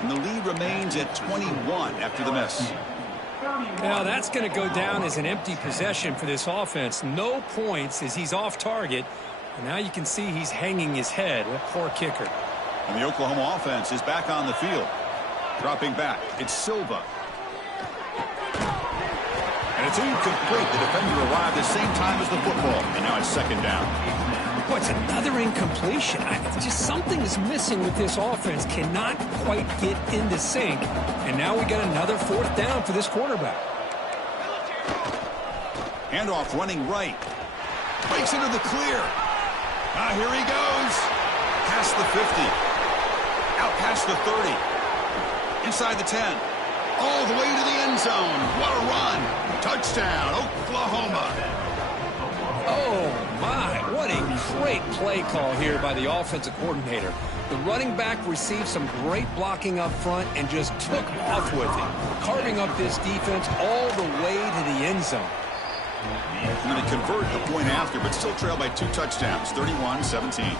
And the lead remains at 21 after the miss. Now that's going to go down as an empty possession for this offense. No points as he's off target. And now you can see he's hanging his head. What poor kicker. And the Oklahoma offense is back on the field. Dropping back. It's Silva. And it's incomplete. The defender arrived at the same time as the football. And now it's second down. What's another incompletion? Just something is missing with this offense. Cannot quite get into sync. And now we got another 4th down for this quarterback. Handoff running right. Breaks into the clear. Here he goes. Past the 50. Out past the 30. Inside the 10. All the way to the end zone. What a run. Touchdown, Oklahoma. Oh, my. What a great play call here by the offensive coordinator. The running back received some great blocking up front and just took off with it, carving up this defense all the way to the end zone. I'm going to convert the point after, but still trail by 2 touchdowns, 31-17.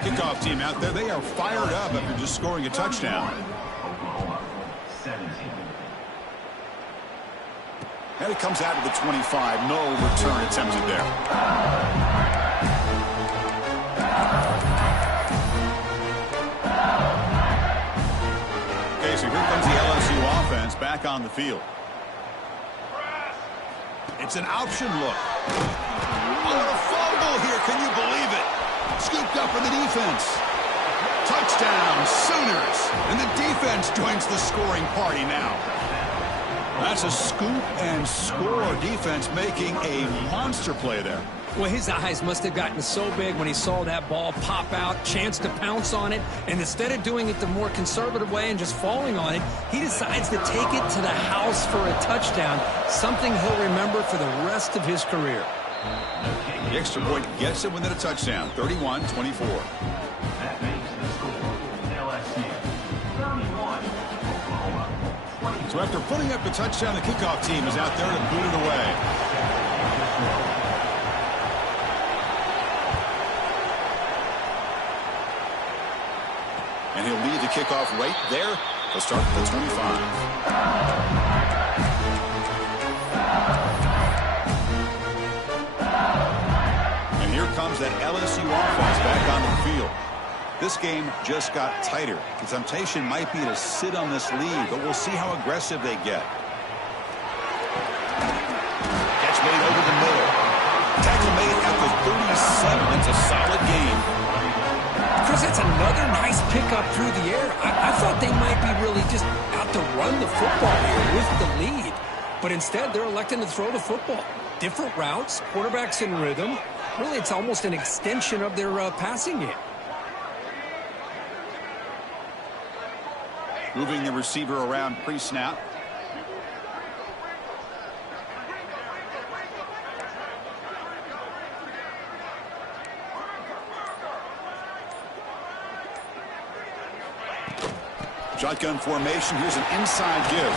Kickoff team out there, they are fired up after just scoring a touchdown. Oklahoma 17. And it comes out to the 25. No return attempted there. Okay, so here comes the LSU offense back on the field. It's an option look. Oh, a fumble here. Can you believe it? Scooped up in the defense. Touchdown, Sooners. And the defense joins the scoring party now. That's a scoop and score defense making a monster play there. Well, his eyes must have gotten so big when he saw that ball pop out, chance to pounce on it, and instead of doing it the more conservative way and just falling on it, he decides to take it to the house for a touchdown, something he'll remember for the rest of his career. The extra point gets it within a touchdown, 31-24. That makes the score LSU 31, Oklahoma 20. So after putting up the touchdown, the kickoff team is out there to boot it away. And he'll lead the kickoff right there. He'll start at the 25. And here comes that LSU offense back onto the field. This game just got tighter. The temptation might be to sit on this lead, but we'll see how aggressive they get. Catch made over the middle. Tackle made at the 37. It's a solid game. Chris, that's another nice pickup through the air. I thought they might be really just out to run the football here with the lead. But instead, they're electing to throw the football. Different routes, quarterbacks in rhythm. Really, it's almost an extension of their passing game. Moving the receiver around pre-snap. Shotgun formation. Here's an inside give.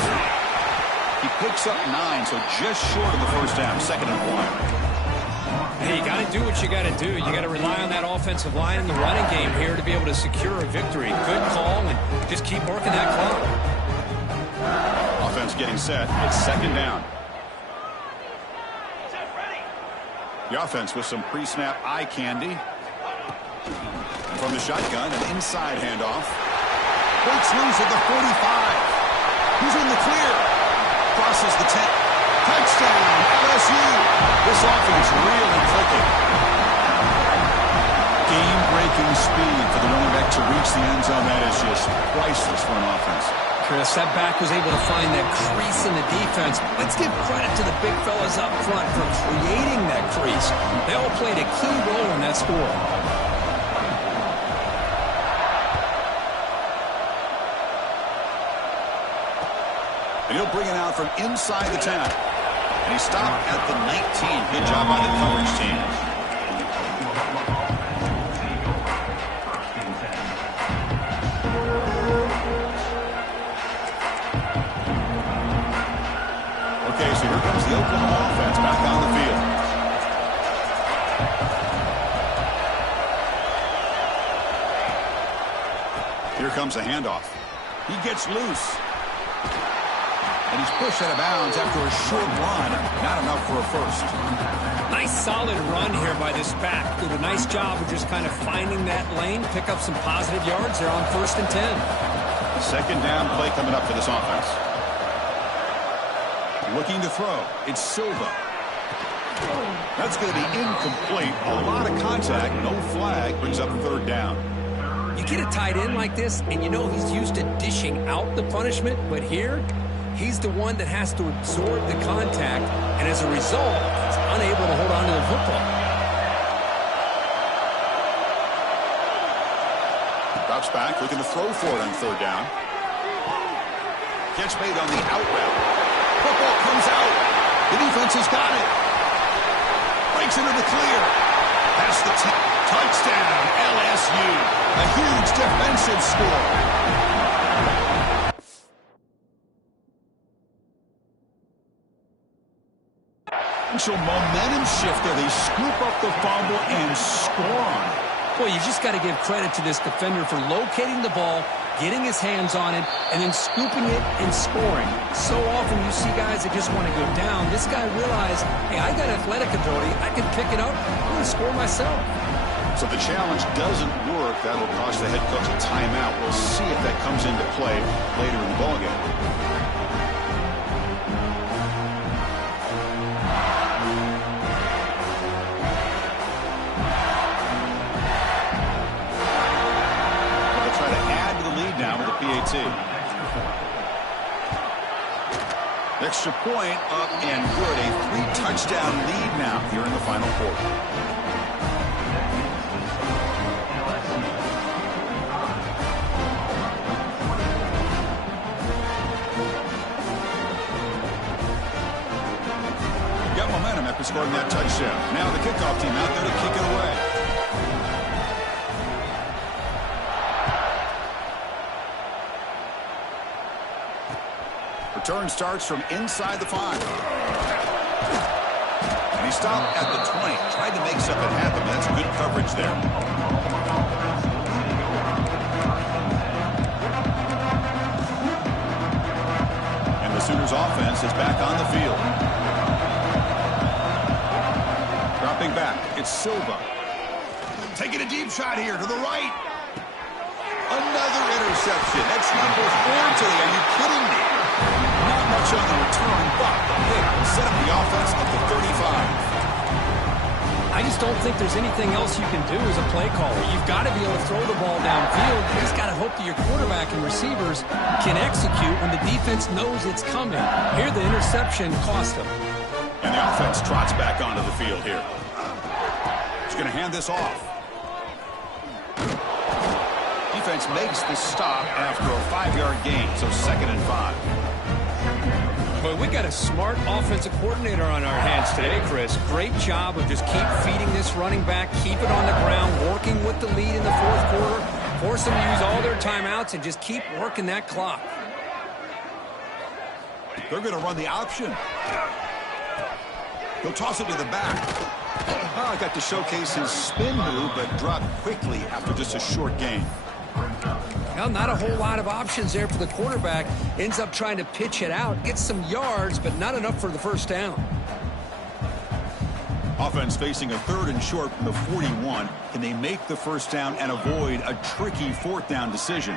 He picks up 9, so just short of the first down. 2nd and 1. Hey, you got to do what you got to do. You got to rely on that offensive line in the running game here to be able to secure a victory. Good call, and just keep working that clock. Offense getting set. It's 2nd down. The offense with some pre-snap eye candy. From the shotgun, an inside handoff. Breaks loose at the 45. He's in the clear. Crosses the 10. Touchdown, LSU. This offense really clicking. Game-breaking speed for the running back to reach the end zone. That is just priceless for an offense. Chris, that back was able to find that crease in the defense. Let's give credit to the big fellas up front for creating that crease. They all played a key role in that score. And he'll bring it out from inside the 10. And he stopped at the 19. Good job by the coverage team. Okay, so here comes the Oklahoma offense back on the field. Here comes a handoff. He gets loose. And he's pushed out of bounds after a short run. Not enough for a first. Nice solid run here by this back. Did a nice job of just kind of finding that lane, pick up some positive yards there on 1st and 10. Second down play coming up for this offense. Looking to throw. It's Silva. That's going to be incomplete. A lot of contact. No flag. Brings up 3rd down. You get a tight end like this, and you know he's used to dishing out the punishment, but here, he's the one that has to absorb the contact, and as a result, he's unable to hold on to the football. Drops back, looking to throw for it on 3rd down. Catch made on the out route. Football comes out. The defense has got it. Breaks into the clear. Past the 10. Touchdown, LSU. A huge defensive score. Momentum shift there. They scoop up the fumble and score on it. Boy, you just got to give credit to this defender for locating the ball, getting his hands on it, and then scooping it and scoring. So often you see guys that just want to go down. This guy realized, hey, I got athletic ability. I can pick it up. I'm going to score myself. So if the challenge doesn't work, that'll cost the head coach a timeout. We'll see if that comes into play later in the ballgame. PAT. Extra point up and good. A 3-touchdown lead now here in the final quarter. Got momentum after scoring that touchdown. Now the kickoff team out there to kick it away. Return starts from inside the 5. And he stopped at the 20. Tried to make something happen, but that's good coverage there. And the Sooners offense is back on the field. Dropping back, it's Silva. Taking a deep shot here to the right. Another interception. That's number 4 today. Are you kidding me? Not much on the return, but the hit will set up the offense at the 35. I just don't think there's anything else you can do as a play caller. You've got to be able to throw the ball downfield. You just got to hope that your quarterback and receivers can execute when the defense knows it's coming. Here, the interception cost them. And the offense trots back onto the field here. He's going to hand this off. Defense makes the stop after a 5-yard gain, so 2nd and 5. Boy, we got a smart offensive coordinator on our hands today, Chris. Great job of just keep feeding this running back, keep it on the ground, working with the lead in the 4th quarter, force them to use all their timeouts, and just keep working that clock. They're going to run the option. He'll toss it to the back. Oh, got to showcase his spin move, but dropped quickly after just a short gain. Well, not a whole lot of options there for the quarterback. Ends up trying to pitch it out, gets some yards, but not enough for the 1st down. Offense facing a 3rd and short from the 41. Can they make the 1st down and avoid a tricky 4th down decision?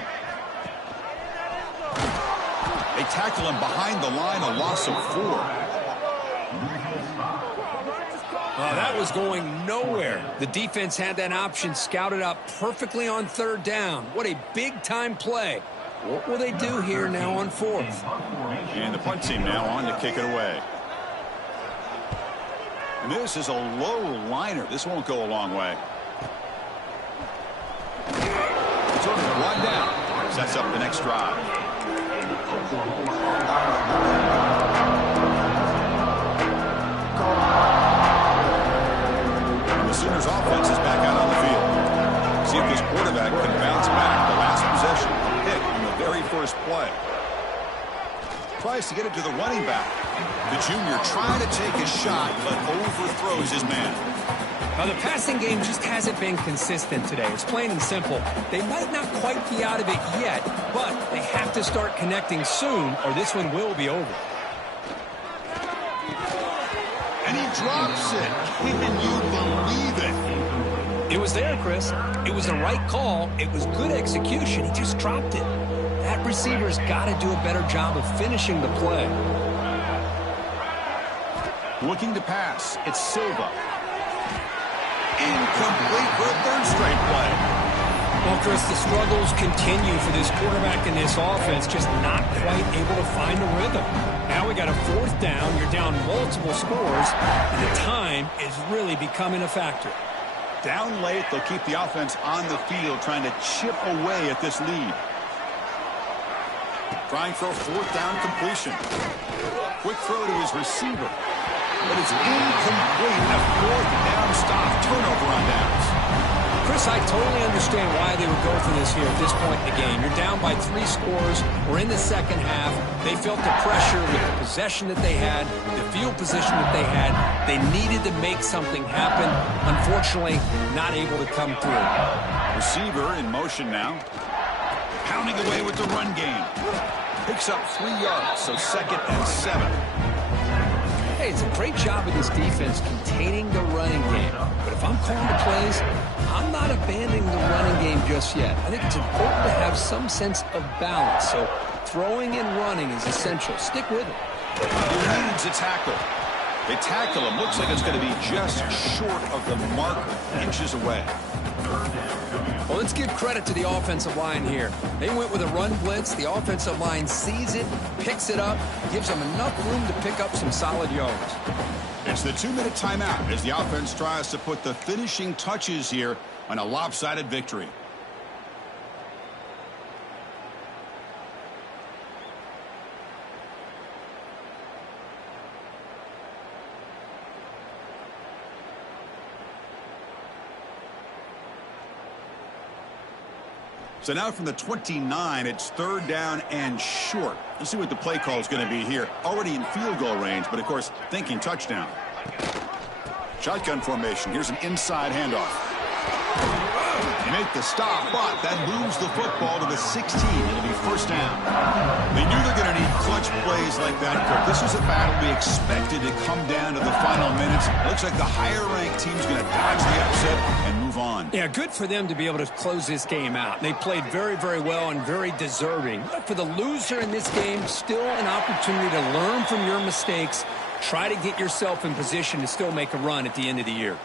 They tackle him behind the line, a loss of 4. That was going nowhere. The defense had that option scouted up perfectly on 3rd down. What a big-time play. What will they do here now on 4th? And the punt team now on to kick it away. And this is a low liner. This won't go a long way. Sort of a run down. Sets up the next drive. The Sooners offense is back out on the field. See if this quarterback can bounce back. The last possession, a pick on the very first play. Tries to get it to the running back. The junior trying to take a shot, but overthrows his man. Now, the passing game just hasn't been consistent today. It's plain and simple. They might not quite be out of it yet, but they have to start connecting soon, or this one will be over. And he drops it. Can you believe it? It was there, Chris. It was the right call. It was good execution. He just dropped it. That receiver's got to do a better job of finishing the play. Looking to pass. It's Silva. Incomplete for a 3rd straight play. Well, Chris, the struggles continue for this quarterback in this offense, just not quite able to find a rhythm. Now we got a 4th down. You're down multiple scores, and the time is really becoming a factor. Down late, they'll keep the offense on the field, trying to chip away at this lead. Trying for a 4th down completion. Quick throw to his receiver. But it's incomplete. A 4th down stop. Turnover on downs. Chris, I totally understand why they would go for this here at this point in the game. You're down by 3 scores. We're in the second half. They felt the pressure with the possession that they had, the field position that they had. They needed to make something happen. Unfortunately, not able to come through. Receiver in motion now. Pounding away with the run game. Picks up 3 yards, so 2nd and 7. Hey, it's a great job of this defense containing the running game. But if I'm calling the plays, I'm not abandoning the running game just yet. I think it's important to have some sense of balance. So throwing and running is essential. Stick with it. He needs a tackle. They tackle him. Looks like it's going to be just short of the marker, inches away. Well, let's give credit to the offensive line here. They went with a run blitz. The offensive line sees it, picks it up, gives them enough room to pick up some solid yards. It's the 2-minute timeout as the offense tries to put the finishing touches here on a lopsided victory. So now from the 29, it's 3rd down and short. Let's see what the play call is going to be here. Already in field goal range, but of course, thinking touchdown. Shotgun formation. Here's an inside handoff. They make the stop, but that moves the football to the 16. It'll be 1st down. They knew they're going to need clutch plays like that, Kirk. This was a battle we expected to come down to the final minutes. Looks like the higher-ranked team's going to dodge the upset and move on. Yeah, good for them to be able to close this game out. They played very, very well and very deserving. But for the loser in this game, still an opportunity to learn from your mistakes. Try to get yourself in position to still make a run at the end of the year.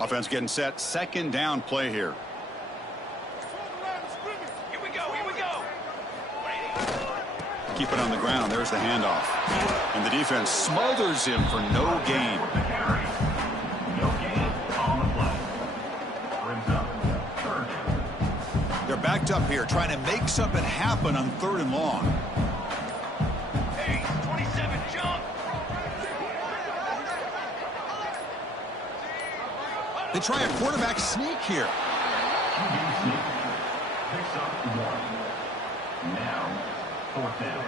Offense getting set. 2nd down play here. Here we go, here we go. Keep it on the ground. There's the handoff. And the defense smothers him for no gain. No gain on the play. Brings up 3rd. They're backed up here, trying to make something happen on 3rd and long. Hey, 27, jump. They try a quarterback sneak here. Picks up 1. Now, 4th down.